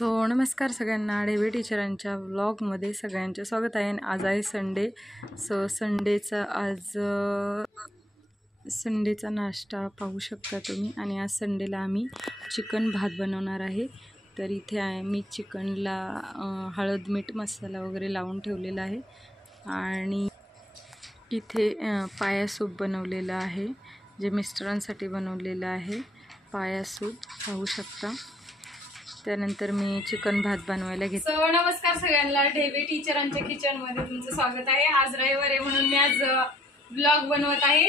नमस्कार सगळ्यांना, डेव्ही टीचरांच्या व्लॉगमध्ये सगळ्यांचे स्वागत आहे. आज आहे संडे. संडेचा नाश्ता पाहू शकता तुम्ही. आणि आज संडेला आम्ही चिकन भात बनवणार आहे. तर इथे आहे मी चिकनला हळद मीठ मसाला वगैरे लावून ठेवलेला आहे. आणि इथे पाया सूप बनवलेला आहे, जे मिस्टरांसाठी बनवलेलं आहे. पाया सूप पाहू शकता. त्यानंतर मी चिकन भात बनवायला घेते. नमस्कार सगळ्यांना, डेव्ही टीचरांच्या किचन मध्ये तुमचं स्वागत आहे. आज रविवार आहे म्हणून मी आज ब्लॉग बनवत आहे.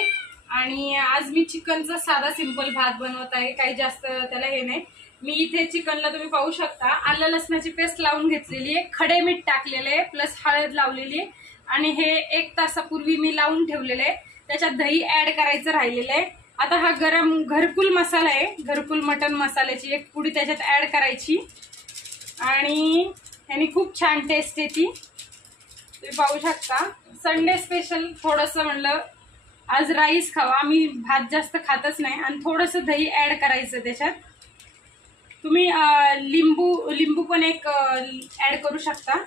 आणि आज मी चिकनचा साधा सिंपल भात बनवत आहे. काही जास्त त्याला हे नाही. मी इथे चिकनला तुम्ही पाहू शकता आलं लसणाची पेस्ट लावून घेतलेली आहे, खडे मीठ टाकलेले आहे, प्लस हळद लावलेली आहे. आणि हे 1 तासापूर्वी मी लावून ठेवलेले आहे. त्याच्यात दही ऍड करायचं राहिलेलं आहे. आता हा गरम घरकुल मसाला आहे, घरकुल मटन मसाल्याची 1 पुडी त्याच्यात ऍड करायची. आणि ह्यानी खूप छान टेस्ट येते, तुम्ही पाहू शकता. संडे स्पेशल थोडंसं म्हणलं आज राईस खावा, आम्ही भात जास्त खातच नाही. आणि थोडंसं दही ऍड करायचं त्याच्यात. तुम्ही लिंबू पण एक ऍड करू शकता.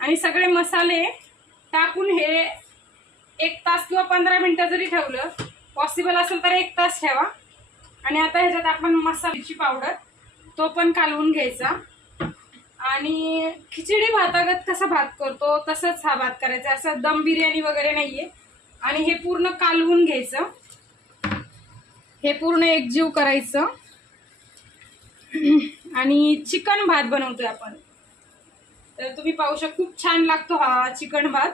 आणि सगळे मसाले टाकून हे 1 तास किंवा 15 मिनिटं जरी ठेवलं, पॉसिबल असेल तर 1 तास ठेवा. आणि आता ह्याच्यात आपण मसाल्याची पावडर तो पण कालवून घ्यायचा. आणि खिचडी भातागत कसा भात करतो तसंच हा भात करायचा, असं दम बिर्याणी वगैरे नाहीये. आणि हे पूर्ण कालवून घ्यायचं, हे पूर्ण एकजीव करायचं. आणि चिकन भात बनवतोय आपण. तर तुम्ही पाहू शकता खूप छान लागतो हा चिकन भात,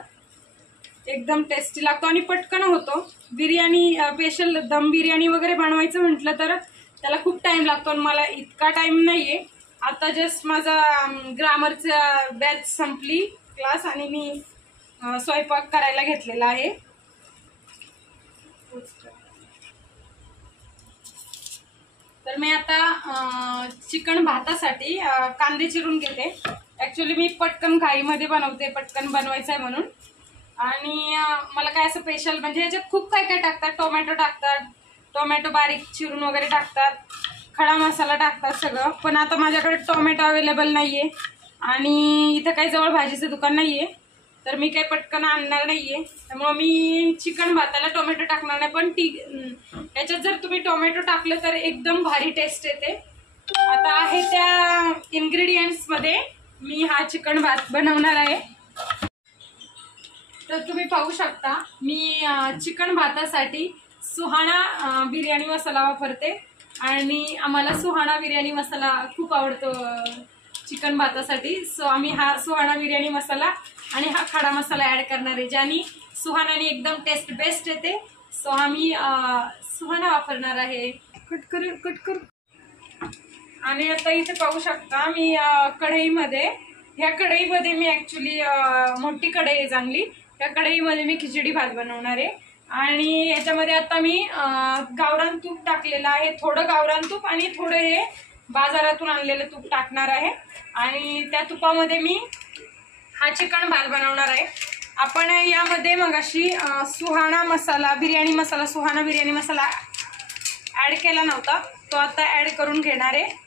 एकदम टेस्टी लागतो आणि पटकन होतो. बिर्याणी स्पेशल दम बिर्याणी वगैरे बनवायचं म्हटलं तर त्याला खूप टाइम लागतो. आणि मला इतका टाइम नाहीये. आता जस्ट माझा ग्रामरचा बॅच संपली क्लास आणि मी स्वयंपाक करायला घेतलेला आहे. तर मी आता चिकन भातासाठी कांदे चिरून घेते. ऍक्च्युली मी पटकन घाईमध्ये बनवते, पटकन बनवायचं आहे म्हणून. आणि मला काय असं स्पेशल म्हणजे ह्याच्यात खूप काय काय टाकतात. टोमॅटो टाकतात, टोमॅटो बारीक चिरून वगैरे टाकतात, खडा मसाला टाकतात सगळं. पण आता माझ्याकडे टोमॅटो अवेलेबल नाहीये आणि इथं काही जवळ भाजीचं दुकान नाहीये, तर मी काही पटकन आणणार नाहीये. त्यामुळे मी चिकन भाताला टोमॅटो टाकणार नाही. पण याच्यात जर तुम्ही टोमॅटो टाकलं तर एकदम भारी टेस्ट येते. आता आहे त्या इन्ग्रेडियंट्स मध्ये मी हा चिकन भात बनवणार आहे. तर तुम्ही पाहू शकता मी चिकन भातासाठी सुहाणा बिर्याणी मसाला वापरते. आणि आम्हाला सुहाणा बिर्याणी मसाला खूप आवडतो चिकन भातासाठी. सो आम्ही हा सुहाणा बिर्याणी मसाला आणि हा खडा मसाला ऍड करणार आहे, ज्याने सुहाणाने एकदम टेस्ट बेस्ट येते. सो आम्ही सुहाणा वापरणार आहे. कट कर. आणि आता इथे पाहू शकता मी कढईमध्ये, ह्या कढईमध्ये मी ऍक्च्युली मोठी कढई आहे चांगली, त्या कढईमध्ये मी खिचडी भात बनवणार आहे. आणि याच्यामध्ये आता मी गावरान तूप टाकलेलं आहे, थोडं गावरान तूप आणि थोडं हे बाजारातून आणलेलं तूप टाकणार आहे. आणि त्या तुपामध्ये मी हा चिकन भात बनवणार आहे. आपण यामध्ये मगाशी सुहाणा मसाला बिर्याणी मसाला, सुहाणा बिर्याणी मसाला ऍड केला नव्हता, तो आता ऍड करून घेणार आहे.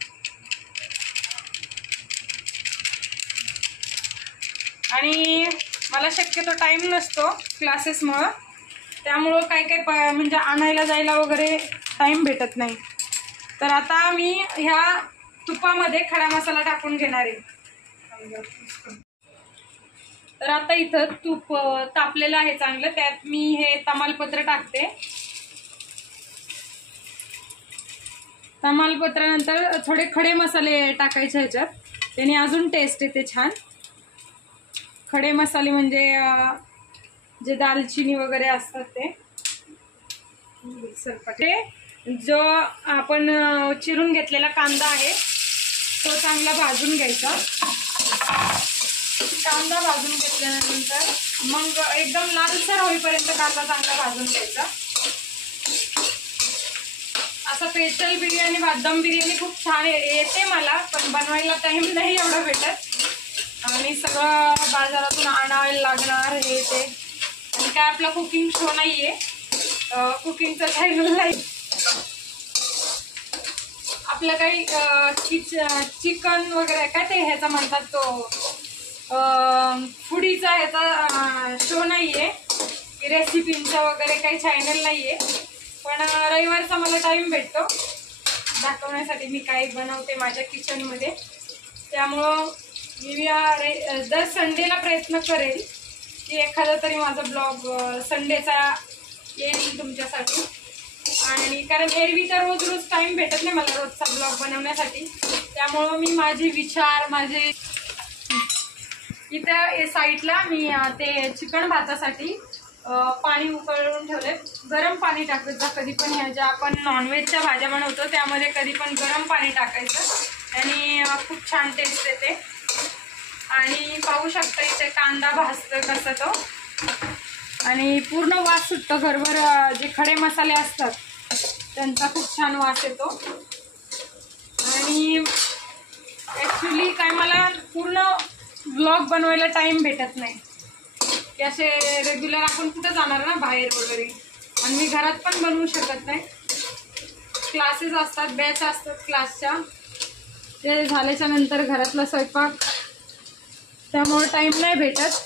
आणि मला शक्यतो टाइम नसतो क्लासेसमुळं, त्यामुळं काय म्हणजे आणायला जायला वगैरे टाइम भेटत नाही. तर आता मी ह्या तुपामध्ये खडा मसाला टाकून घेणार आहे. तर आता इथं तूप तापलेलं आहे चांगलं, त्यात मी हे तमालपत्र टाकते. तमालपत्रानंतर थोडे खडे मसाले टाकायचे ह्याच्यात, त्याने अजून टेस्ट येते छान. खडे मसाले म्हणजे जे दालचिनी वगैरे असतात ते जो आपण चिरून घेतलेला कांदा आहे तो चांगला भाजून घ्यायचा. कांदा भाजून घेतल्यानंतर मग एकदम लालसर होईपर्यंत कांदा चांगला भाजून घ्यायचा. असं स्पेशल बिर्याणी भात दम बिर्याणी खूप छान येते मला, पण बनवायला टाइम नाही एवढा भेटत. आणि सगळं बाजारातून आणायला लागणार हे ते. आणि काय आपला कुकिंग शो नाहीये, कुकिंगचा चॅनल नाही. आपलं काही चिकन वगैरे काय ते ह्याचा म्हणतात तो फुडीचा ह्याचा शो नाहीये, रेसिपींचा वगैरे काही चॅनल नाहीये, पण रविवारचा मला टाइम भेटतो दाखवण्यासाठी मी काय बनवते माझ्या किचनमध्ये. त्यामुळं मी दर संडेला प्रयत्न करेल की एखादा तरी माझा ब्लॉग संडेचा येईल तुमच्यासाठी. आणि कारण एरवी तर रोज रोज टाइम भेटत नाही मला रोजचा ब्लॉग बनवण्यासाठी, त्यामुळं मी माझे विचार माझे इथं साईडला मी ते चिकन भातासाठी पाणी उकळून ठेवले. गरम पाणी टाकत जा कधी पण, ह्या ज्या आपण नॉनव्हेजच्या भाज्या बनवतो त्यामध्ये कधी पण गरम पाणी टाकायचं आणि खूप छान टेस्ट येते. आणि पाहू शकता इथे कांदा भाजतं कसं तो, आणि पूर्ण वास सुटतो घरभर. जे खडे मसाले असतात त्यांचा खूप छान वास येतो. आणि ॲक्च्युली काय मला पूर्ण ब्लॉग बनवायला टाइम भेटत नाही की असे रेग्युलर आपण कुठं जाणार ना बाहेर वगैरे, आणि मी घरात पण बनवू शकत नाही. क्लासेस असतात, बॅच असतात क्लासच्या, ते झाल्याच्या नंतर घरातला स्वयंपाक, त्यामुळे टाइम नाही भेटत.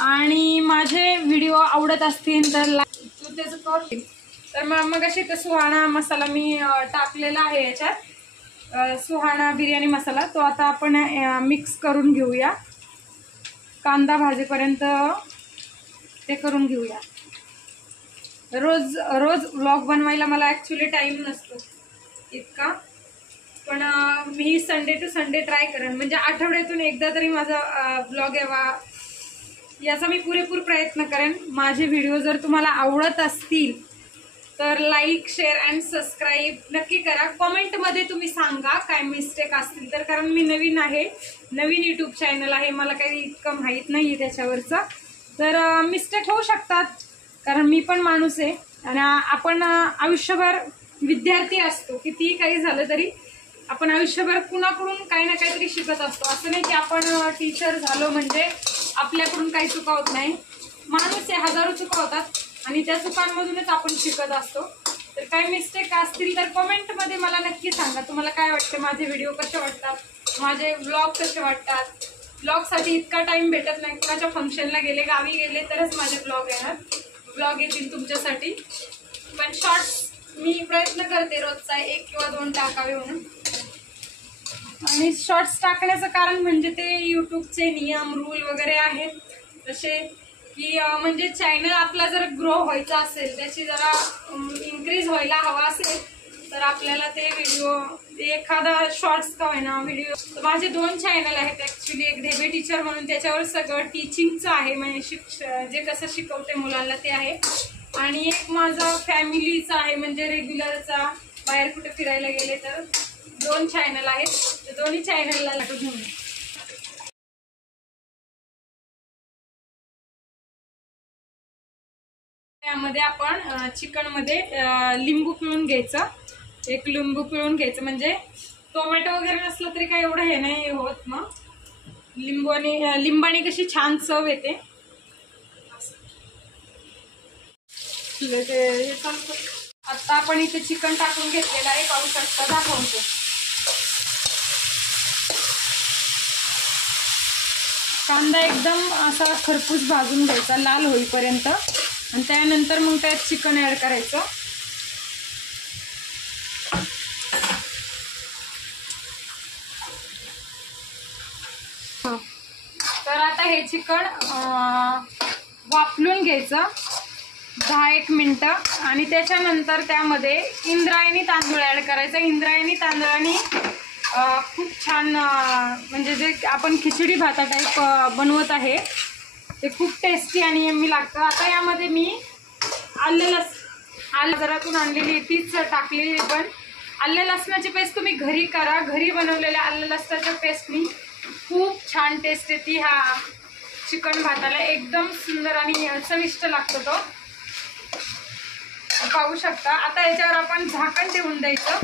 आणि माझे व्हिडिओ आवडत असतील तर तू त्याचं कर. तर मग अशी तर सुहाणा मसाला मी टाकलेला आहे याच्यात, सुहाणा बिर्याणी मसाला. तो आता आपण मिक्स करून घेऊया, कांदा भाजेपर्यंत ते करून घेऊया. रोज रोज व्लॉग बनवायला मला ॲक्च्युली टाईम नसतो इतका, पण मी संडे टू संडे ट्राय करेन, म्हणजे आठवड्यातून एकदा तरी माझा ब्लॉग यावा याचा मी पुरेपूर प्रयत्न करेन. माझे व्हिडिओ जर तुम्हाला आवडत असतील तर लाईक, शेअर अँड सबस्क्राईब नक्की करा. कॉमेंटमध्ये तुम्ही सांगा काय मिस्टेक असतील तर, कारण मी नवीन आहे, नवीन यूट्यूब चॅनल आहे, मला काही इतकं माहीत नाही आहे त्याच्यावरचं, तर मिस्टेक होऊ शकतात, कारण मी पण माणूस आहे. आणि आपण आयुष्यभर विद्यार्थी असतो, कितीही काही झालं तरी आपण आयुष्यभर कुणाकडून काही ना काहीतरी शिकत असतो. असं नाही की आपण टीचर झालो म्हणजे आपल्याकडून काही चुका होत नाही. माणूस हे हजारो चुका होतात आणि त्या चुकांमधूनच आपण शिकत असतो. तर काही मिस्टेक असतील तर कमेंटमध्ये मला नक्की सांगा. तुम्हाला काय वाटतं, माझे व्हिडिओ कसे वाटतात, माझे व्लॉग कसे वाटतात. ब्लॉगसाठी इतका टाइम भेटत नाही, कुणाच्या फंक्शनला गेले, गावी गेले तरच माझे ब्लॉग येणार, ब्लॉग येतील तुमच्यासाठी. पण शॉर्ट्स मी प्रयत्न करते रोजचा 1 किंवा 2 टाकावे म्हणून. आणि शॉर्ट्स टाकण्याचं कारण म्हणजे ते यूट्यूबचे नियम रूल वगैरे आहेत तसे, की म्हणजे चॅनल आपला जर ग्रो व्हायचा असेल, त्याची जरा इन्क्रीज व्हायला हवा असेल तर आपल्याला ते व्हिडिओ एखादा शॉर्ट्स का होईना व्हिडिओ. माझे 2 चॅनल आहेत ॲक्च्युली. एक ढेबे टीचर म्हणून त्याच्यावर सगळं टीचिंगचं आहे, म्हणजे जे कसं शिकवते मुलांना ते आहे. आणि एक माझा फॅमिलीचा आहे, म्हणजे रेग्युलरचा, बाहेर कुठे फिरायला गेले तर. 2 चॅनल आहेत, ते दोन्ही चॅनलला लागू घेऊन. त्यामध्ये आपण चिकनमध्ये लिंबू पिळून घ्यायचं, 1 लिंबू पिळून घ्यायचं, म्हणजे टोमॅटो वगैरे नसलं तरी काही एवढं हे नाही होत. मग लिंबाने कशी छान चव येते. आता आपण इथे चिकन टाकून घेतलेलं आहे, पाहू शकता, दाखवतो. कांदा एकदम असा खरपूस भाजून घ्यायचा लाल होईपर्यंत, आणि त्यानंतर मग त्यात चिकन ॲड करायचं. तर आता हे चिकन वाफलून घ्यायचं 10-1 मिनटं, आणि त्याच्यानंतर त्यामध्ये इंद्रायणी तांदूळ ॲड करायचा. इंद्रायणी तांदळाने खूप छान, म्हणजे जे आपण खिचडी भाता टाईप बनवत आहे ते खूप टेस्टी आणि यम्मी लागतं. आता यामध्ये मी आलं बाजारातून आणलेली तीच टाकलेली, पण आलं लसणाची पेस्ट तुम्ही घरी करा. घरी बनवलेल्या आलं लसणाच्या पेस्टनी खूप छान टेस्ट येते ह्या चिकन भाताला, एकदम सुंदर आणि चविष्ट लागतो तो, पाहू शकता. आता याच्यावर आपण झाकण ठेवून द्यायचं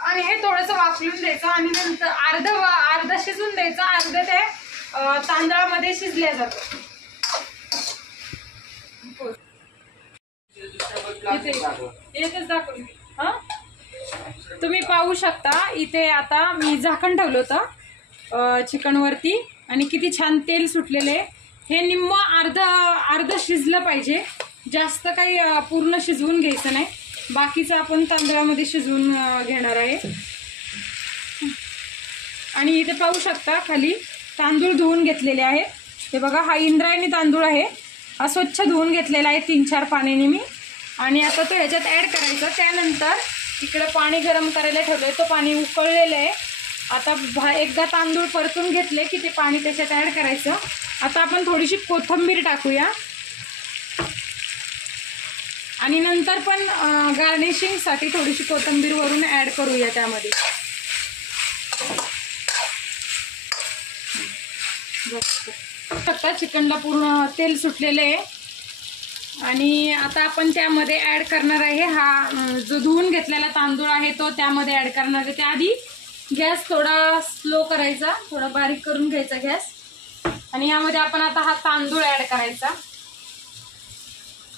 आणि हे थोडंसं वाफलून द्यायचं, आणि नंतर अर्ध शिजून द्यायचं, अर्ध ते तांदळामध्ये शिजल्या जातं. येतेच दाखवून. हां तुम्ही पाहू शकता इथे आता मी झाकण ठेवलं होतं चिकनवरती आणि किती छान तेल सुटलेले. हे निम्म अर्ध शिजलं पाहिजे, जास्त काही पूर्ण शिजवून घ्यायचं नाही. बाकीचं आपण तांदळामध्ये शिजवून घेणार आहे. आणि इथे पाहू शकता खाली तांदूळ धुवून घेतलेले आहेत. हे बघा, हा इंद्रायणी तांदूळ आहे. हा स्वच्छ धुवून घेतलेला आहे 3-4 पाण्याने मी. आणि आता तो ह्याच्यात ॲड करायचा. त्यानंतर इकडे पाणी गरम करायला ठेवलं आहे, तो पाणी उकळलेलं आहे. आता एकदा तांदूळ परतून घेतले की ते पाणी त्याच्यात ॲड करायचं. आता आपण थोडीशी कोथिंबीर टाकूया आणि नंतर पण गार्निशिंगसाठी थोडीशी कोथिंबीर वरून ॲड करूया त्यामध्ये. बघा चिकनला पूर्ण तेल सुटलेलं आहे. आणि आता आपण त्यामध्ये ॲड करणार आहे हा जो धुवून घेतलेला तांदूळ आहे तो त्यामध्ये ॲड करणार आहे. त्याआधी गॅस थोडा स्लो करायचा, थोडा बारीक करून घ्यायचा गॅस. आणि यामध्ये आपण आता हा तांदूळ ॲड करायचा.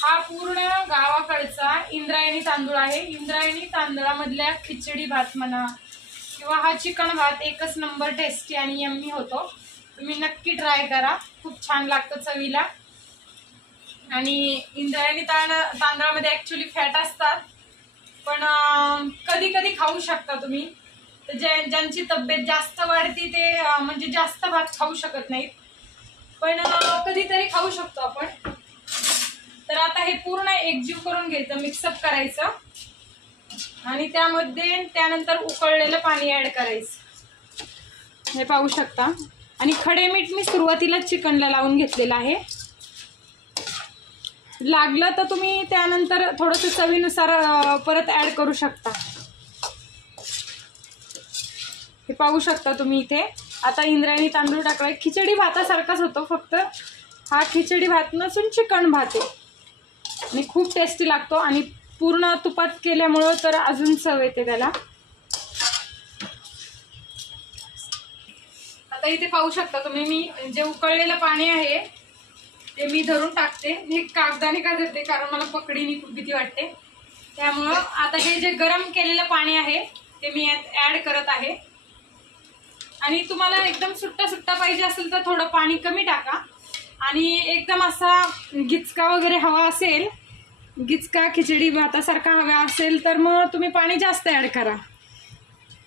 हा पूर्ण गावाकडचा इंद्रायणी तांदूळ आहे. इंद्रायणी तांदळामधल्या खिचडी भात म्हणा किंवा हा चिकन भात एकच नंबर टेस्टी आणि यम्मी होतो. तुम्ही नक्की ट्राय करा, खूप छान लागतं चवीला. आणि इंद्रायणी तांदळामध्ये ॲक्च्युली फॅट असतात, पण कधी कधी खाऊ शकता तुम्ही. तर ज्यांची तब्येत जास्त वाढती ते म्हणजे जास्त भात खाऊ शकत नाहीत, पण कधीतरी खाऊ शकतो आपण. तर आता हे पूर्ण एकजीव करून घ्यायचं, मिक्सअप करायचं आणि त्यामध्ये त्यानंतर उकळलेलं पाणी ॲड करायचं. हे पाहू शकता. आणि खडे मीठ मी सुरुवातीला चिकनला लावून घेतलेलं आहे. लागलं तर तुम्ही त्यानंतर थोडंसं चवीनुसार परत ॲड करू शकता. हे पाहू शकता तुम्ही इथे. आता इंद्रायणी तांदूळ टाकलाय. खिचडी भातासारखाच होतो, फक्त हा खिचडी भात नसून चिकन भात आहे आणि खूप टेस्टी लागतो. आणि पूर्ण तुपात केल्यामुळं तर अजून चव येते त्याला. आता इथे पाहू शकता तुम्ही, मी जे उकळलेलं पाणी आहे ते मी धरून टाकते. मी कागदाने का धरते कारण मला पकडीने खूप भीती वाटते. त्यामुळं आता हे जे गरम केलेलं पाणी आहे ते मी यात ॲड करत आहे. आणि तुम्हाला एकदम सुट्टा पाहिजे असेल तर थोडं पाणी कमी टाका. आणि एकदम असा गिचका वगैरे हवा असेल, गिचका खिचडी भातासारखा हवा असेल तर मग तुम्ही पाणी जास्त ॲड करा.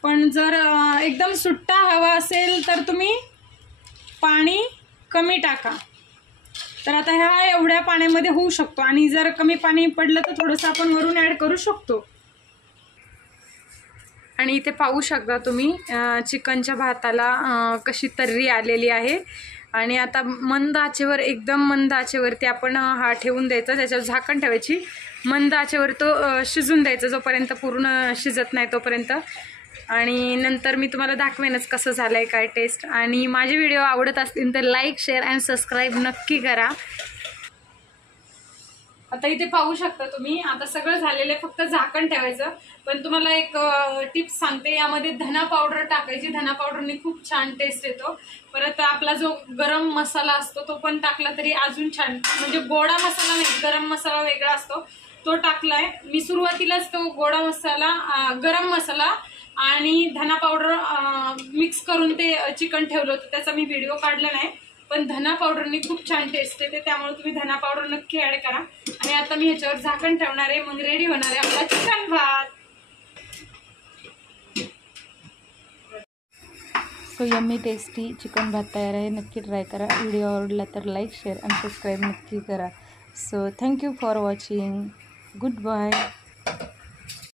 पण जर एकदम सुट्टा हवा असेल तर तुम्ही पाणी कमी टाका. तर आता ह्या एवढ्या पाण्यामध्ये होऊ शकतो. आणि जर कमी पाणी पडलं तर थोडंसं आपण वरून ॲड करू शकतो. आणि इथे पाहू शकता तुम्ही चिकनच्या भाताला कशी तर्री आलेली आहे. आणि आता मंद आचेवर, एकदम मंद आचेवरती आपण हा ठेवून द्यायचा. त्याच्यावर झाकण ठेवायची, मंद आचेवर तो शिजून द्यायचा जोपर्यंत पूर्ण शिजत नाही तोपर्यंत. आणि नंतर मी तुम्हाला दाखवेनच कसं झालं आहे काय टेस्ट. आणि माझे व्हिडिओ आवडत असतील तर लाईक, शेअर अँड सबस्क्राईब नक्की करा. आता इथे पाहू शकता तुम्ही, आता सगळं झालेलं आहे, फक्त झाकण ठेवायचं. पण तुम्हाला एक टिप्स सांगते, यामध्ये धना पावडर टाकायची. धना पावडरने खूप छान टेस्ट येतो. परत आपला जो गरम मसाला असतो तो पण टाकला तरी अजून छान, म्हणजे गोडा मसाला नाही, गरम मसाला वेगळा असतो तो टाकलाय मी सुरुवातीलाच. तो गोडा मसाला, गरम मसाला आणि धना पावडर मिक्स करून ते चिकन ठेवलं होतं, त्याचा मी व्हिडिओ काढला नाही. पण धना पावडरने खूप छान टेस्ट येते, त्यामुळे तुम्ही धना पावडर नक्की ॲड करा. आणि आता मी ह्याच्यावर झाकण ठेवणार आहे, मग रेडी होणार आहे आपला चिकन भात. सो यम्मी टेस्टी चिकन भात तयार आहे. नक्की ट्राय करा. व्हिडिओ आवडला तर लाईक, शेअर आणि सबस्क्राईब नक्की करा. So thank you for watching. Good bye.